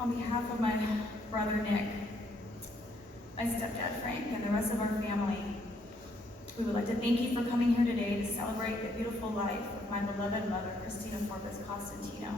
On behalf of my brother Nick, my stepdad Frank, and the rest of our family, we would like to thank you for coming here today to celebrate the beautiful life of my beloved mother, Christina Forbess Costantino.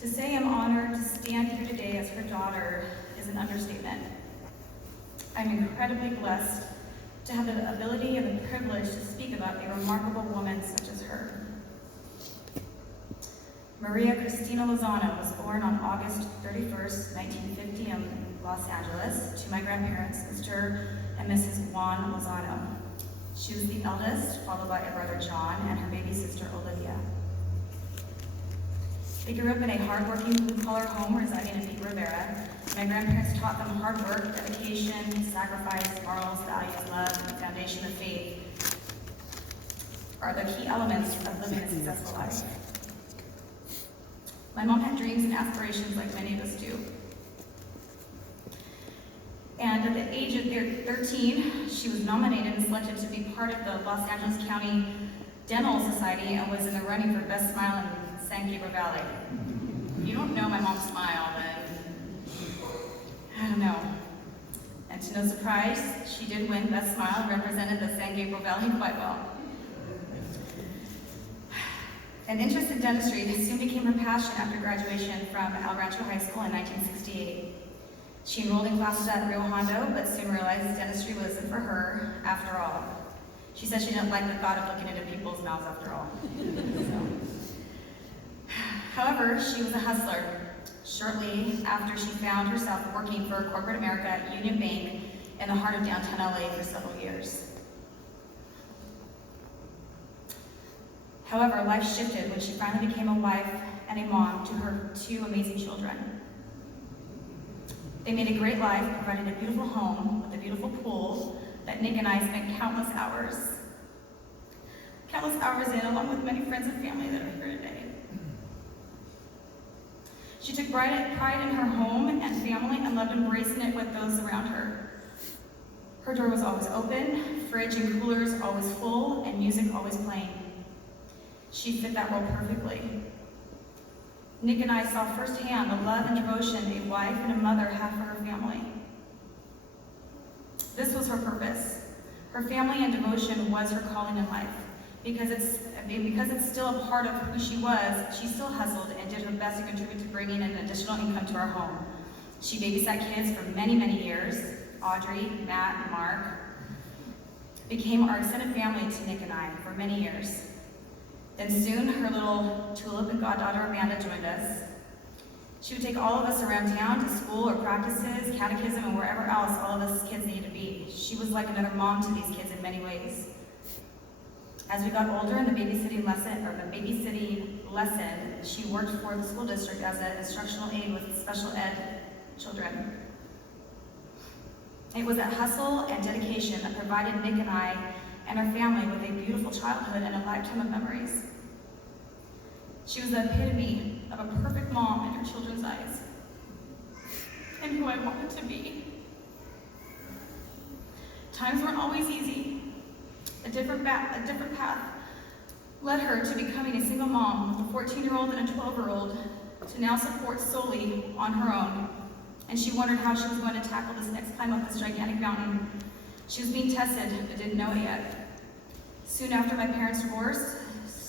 To say I'm honored to stand here today as her daughter is an understatement. I'm incredibly blessed to have the ability and the privilege to speak about a remarkable woman such as her. Maria Christina Lozano was born on August 31st, 1950 in Los Angeles to my grandparents, Mr. and Mrs. Juan Lozano. She was the eldest, followed by a brother John and her baby sister Olivia. They grew up in a hardworking blue-collar home residing in Big Rivera. My grandparents taught them hard work, dedication, sacrifice, morals, values, love, and the foundation of faith are the key elements of living a successful life. My mom had dreams and aspirations like many of us do. And at the age of 13, she was nominated and selected to be part of the Los Angeles County Dental Society and was in the running for Best Smile in San Gabriel Valley. If you don't know my mom's smile, then I don't know. And to no surprise, she did win Best Smile and represented the San Gabriel Valley quite well. An interest in dentistry soon became her passion after graduation from El Rancho High School in 1968. She enrolled in classes at Rio Hondo, but soon realized dentistry wasn't for her after all. She said she didn't like the thought of looking into people's mouths after all. However, she was a hustler. Shortly after, she found herself working for corporate America at Union Bank in the heart of downtown LA for several years. However, life shifted when she finally became a wife and a mom to her two amazing children. They made a great life, providing a beautiful home with a beautiful pool that Nick and I spent countless hours in, along with many friends and family that are here today. She took pride in her home and family and loved embracing it with those around her. Her door was always open, fridge and coolers always full, and music always playing. She fit that role perfectly. Nick and I saw firsthand the love and devotion a wife and a mother have for her family. This was her purpose. Her family and devotion was her calling in life. Because it's still a part of who she was, she still hustled and did her best to contribute to bringing in additional income to our home. She babysat kids for many, many years. Audrey, Matt, and Mark became our extended family to Nick and I for many years. Then soon, her little tulip and goddaughter Amanda joined us. She would take all of us around town to school or practices, catechism, and wherever else all of us kids needed to be. She was like another mom to these kids in many ways. As we got older in the babysitting lesson, she worked for the school district as an instructional aide with special ed children. It was that hustle and dedication that provided Nick and I and our family with a beautiful childhood and a lifetime of memories. She was the epitome of a perfect mom in her children's eyes, and who I wanted to be. Times weren't always easy. A different path led her to becoming a single mom with a 14-year-old and a 12-year-old to now support solely on her own. And she wondered how she was going to tackle this next climb up this gigantic mountain. She was being tested, but didn't know it yet. Soon after my parents divorced,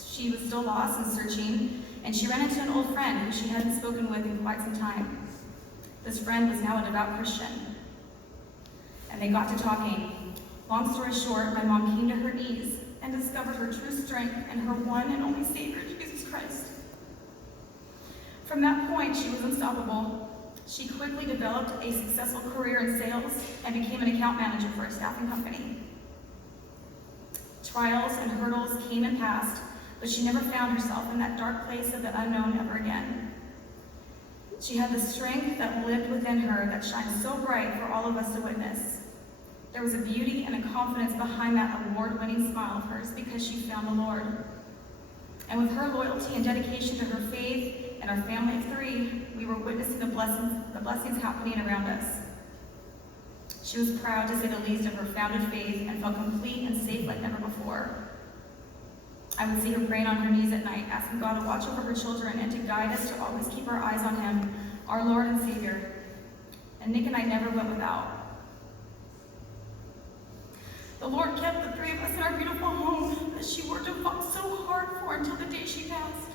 she was still lost and searching, and she ran into an old friend who she hadn't spoken with in quite some time. This friend was now a devout Christian, and they got to talking. Long story short, my mom came to her knees and discovered her true strength in her one and only Savior, Jesus Christ. From that point, she was unstoppable. She quickly developed a successful career in sales and became an account manager for a staffing company. Trials and hurdles came and passed, but she never found herself in that dark place of the unknown ever again. She had the strength that lived within her that shined so bright for all of us to witness. There was a beauty and a confidence behind that award-winning smile of hers because she found the Lord. And with her loyalty and dedication to her faith and our family of three, we were witnessing the blessings happening around us. She was proud, to say the least, of her founded faith and felt complete and safe like never before. I would see her praying on her knees at night, asking God to watch over her children and to guide us to always keep our eyes on Him, our Lord and Savior. And Nick and I never went without. The Lord kept the three of us in our beautiful home that she worked and fought so hard for until the day she passed.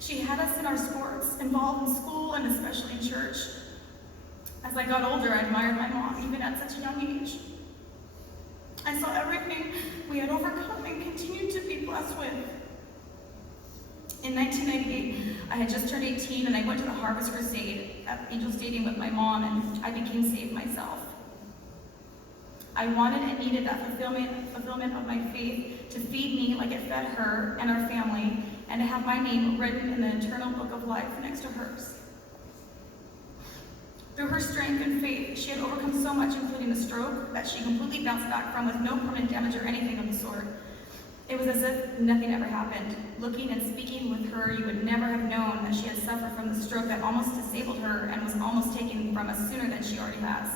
She had us in our sports, involved in school, and especially in church. As I got older, I admired my mom, even at such a young age. I saw everything we had overcome and continued to be blessed with. In 1998, I had just turned 18 and I went to the Harvest Crusade at Angel Stadium with my mom, and I became saved myself. I wanted and needed that fulfillment of my faith to feed me like it fed her and our family, and to have my name written in the eternal book of life next to hers. Through her strength and faith, she had overcome so much, including a stroke, that she completely bounced back from with no permanent damage or anything of the sort. It was as if nothing ever happened. Looking and speaking with her, you would never have known that she had suffered from the stroke that almost disabled her and was almost taken from us sooner than she already has.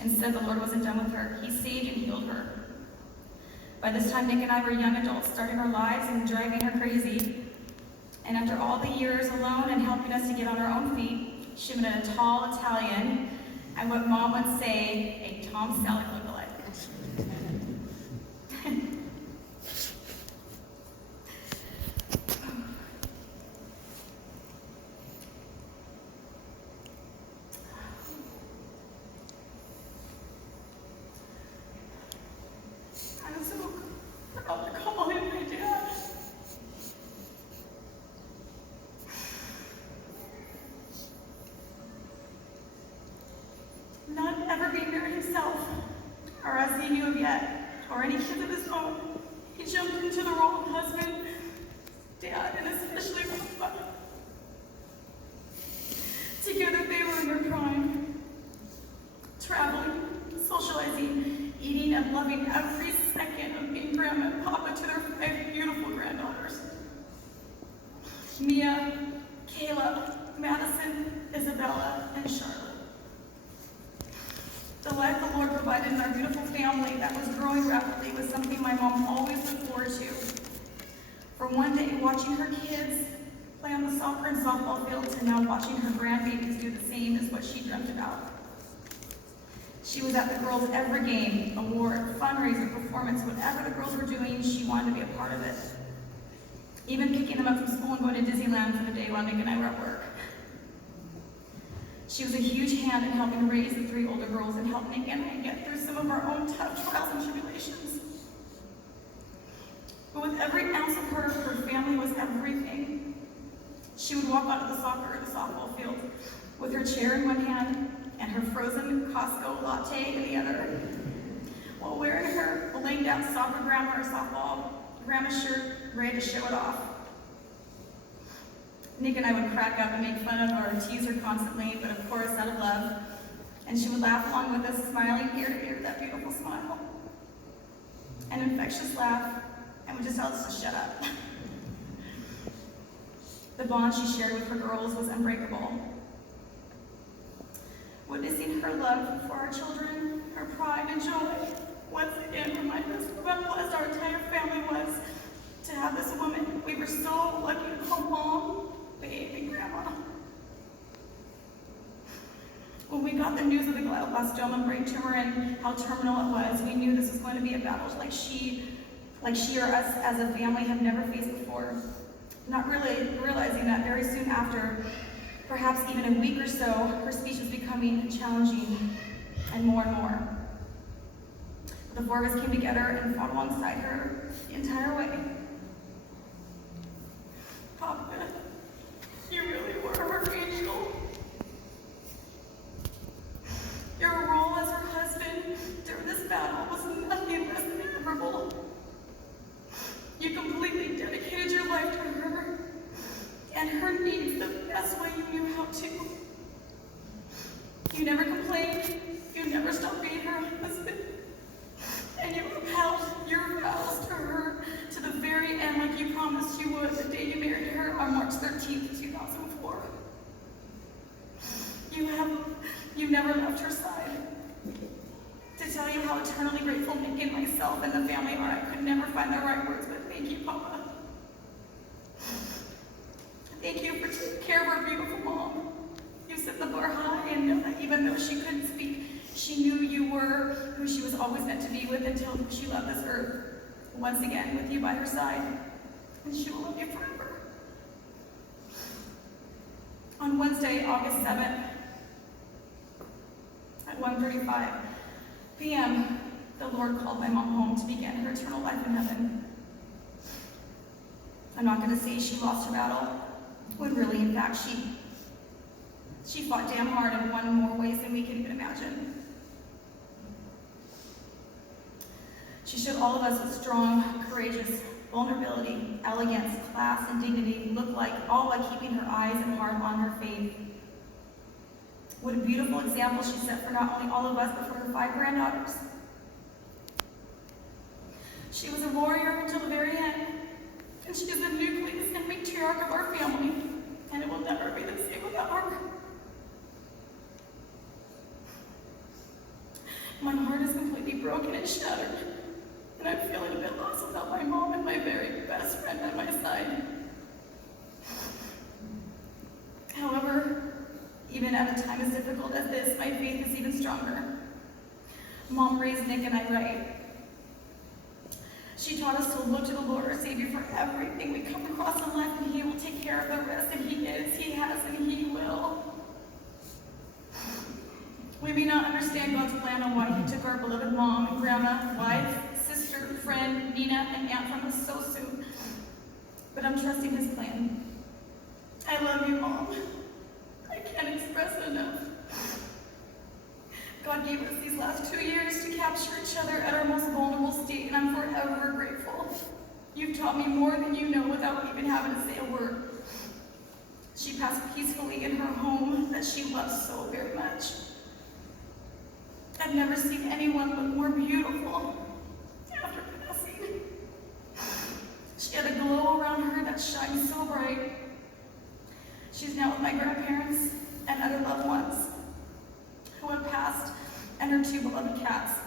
Instead, the Lord wasn't done with her. He saved and healed her. By this time, Nick and I were young adults, starting our lives and driving her crazy. And after all the years alone and helping us to get on our own feet, she met a tall Italian, and what Mom would say, a Tom Selleck lookalike. I'm so proud to call him my dad. Not ever being married himself, or as he knew of yet, or any kids of his own, he jumped into the role of husband, dad, and especially Papa. Together they were in their prime, traveling, socializing, eating, and loving every second of being grandma and Papa to their 5 beautiful granddaughters. Mia, Kayla, Madison, Isabella, and Charlotte. The life the Lord provided in our beautiful family that was growing rapidly was something my mom always looked forward to. From one day watching her kids play on the soccer and softball fields, and now watching her grandbabies do the same is what she dreamt about. She was at the girls' every game, award, fundraiser, performance, whatever the girls were doing, she wanted to be a part of it. Even picking them up from school and going to Disneyland for the day while Nick and I were at work. She was a huge hand in helping raise the 3 older girls and help Nick and I get through some of our own tough trials and tribulations. But with every ounce of her, her family was everything. She would walk onto the soccer or the softball field with her chair in one hand and her frozen Costco latte in the other, while wearing her laying down soccer grandma or softball grandma shirt, ready to show it off. Nick and I would crack up and make fun of her and tease her constantly, but of course out of love. And she would laugh along with us, smiling ear to ear, that beautiful smile. An infectious laugh, and would just tell us to shut up. The bond she shared with her girls was unbreakable. Witnessing her love for our children, her pride and joy, once again reminded us of how blessed our entire family was to have this woman we were so lucky to call Mom, Babe, and Grandma. When we got the news of the glioblastoma brain tumor and how terminal it was, we knew this was going to be a battle like she or us as a family have never faced before. Not really realizing that very soon after, perhaps even a week or so, her speech was becoming challenging and more. The 4 of us came together and fought alongside her the entire way. Papa, you really were her angel. Your role as her husband during this battle was nothing less than admirable. You completely dedicated your life to her and her needs the best way you knew how to. You never complained, you never stopped being her husband, and you upheld your vows to her to the very end like you promised you would the day you married her on March 13th, 2004. You never left her side. To tell you how eternally grateful Nick and myself and in the family are. I could never find the right words, but thank you, Papa. Thank you for taking care of our beautiful mom. You set the bar high and know that even though she couldn't speak, she knew you were who she was always meant to be with until she left this earth. Once again, with you by her side, and she will love you forever. On Wednesday, August 7th, at 1:35 p.m., the Lord called my mom home to begin her eternal life in heaven. I'm not going to say she lost her battle, when really, in fact, she fought damn hard and won in more ways than we can even imagine. She showed all of us what strong, courageous, vulnerability, elegance, class, and dignity looked like, all while keeping her eyes and heart on her faith. What a beautiful example she set for not only all of us, but for her 5 granddaughters. She was a warrior until the very end, and she is the nucleus and matriarch of our family, and it will never be the same without her. My heart is completely broken and shattered, and I'm feeling a bit lost without my mom and my very best friend by my side. However, even at a time as difficult as this, my faith is even stronger. Mom raised Nick and I right. She taught us to look to the Lord, our Savior, for everything we come across in life, and He will take care of the rest, and He is, He has, and He will. We may not understand God's plan on why He took our beloved mom and grandma, wife, sister, friend, Nina, and aunt from us so soon, but I'm trusting His plan. I love you, Mom. I can't express it enough. God gave us these last 2 years to capture each other at our most vulnerable state, and I'm forever grateful. You've taught me more than you know without even having to say a word. She passed peacefully in her home that she loved so very much. I've never seen anyone look more beautiful after passing. She had a glow around her that shined so bright. She's now with my grandparents and other loved ones who have passed, and her 2 beloved cats.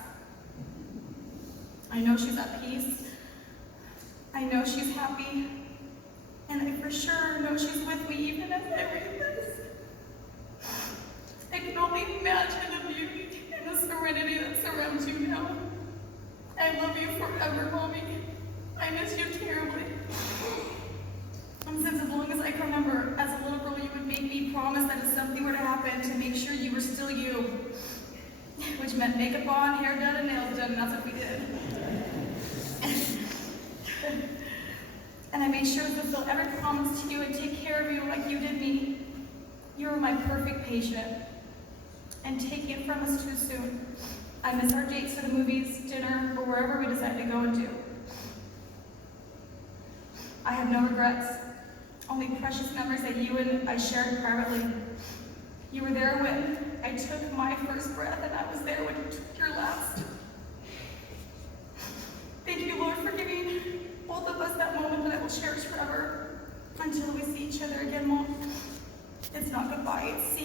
I know she's at peace. I know she's happy. And I for sure know she's with me even as I read this. I can only imagine the beauty and the serenity that surrounds you now. I love you forever, Mommy. I miss you terribly. And since as long as I can remember, as a little girl, you would make me promise that if something were to happen, to make sure you were still you. Which meant makeup on, hair done, and nails done, and that's what we did. And I made sure to fulfill every promise to you and take care of you like you did me. You were my perfect patient. And taking it from us too soon, I miss our dates for the movies, dinner, or wherever we decide to go and do. I have no regrets, only precious memories that you and I shared privately. You were there when I took my first breath, and I was there when you took your last. Thank you, Lord, for giving both of us that moment that I will cherish forever until we see each other again, Mom. It's not goodbye, it's see